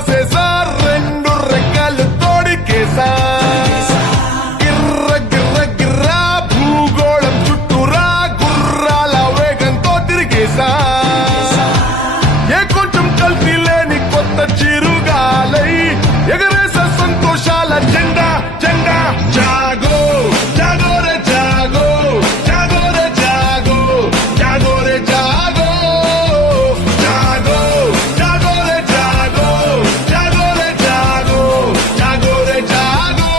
పోసేసా రెండు రెక్కలు తోడికేసా గిర్ర గిర్ర గిర్రా భూగోళం చుట్టూరా గుర్రాల వేగంతో తిరిగేసా ఏ కొంచెం కల్తీ లేని కొత్త చిరుగాలై ఎగరేస సంతోషాల జెండా జెండా జాగో జాగో రే జాగో జాగో రే జాగో జాగో రే జాగో జాగో జాగో రే జాగో జాగో రే జాగో జాగో రే జాగో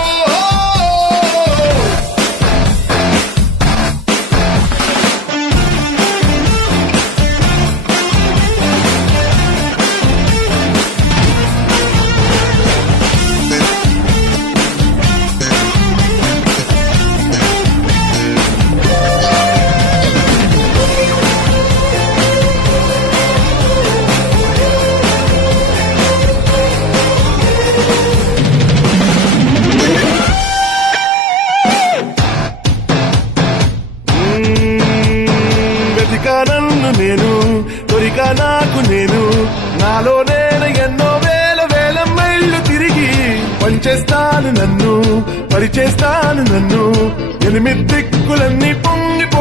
వెతికా నన్ను నేను దొరికా నాకు నేను నాలో నేను ఎన్నో వేల వేల మైళ్ళు తిరిగి పనిచేస్తాను నన్ను పరిచేస్తాను నన్ను ఎనిమిది దిక్కులన్నీ పొంగిపో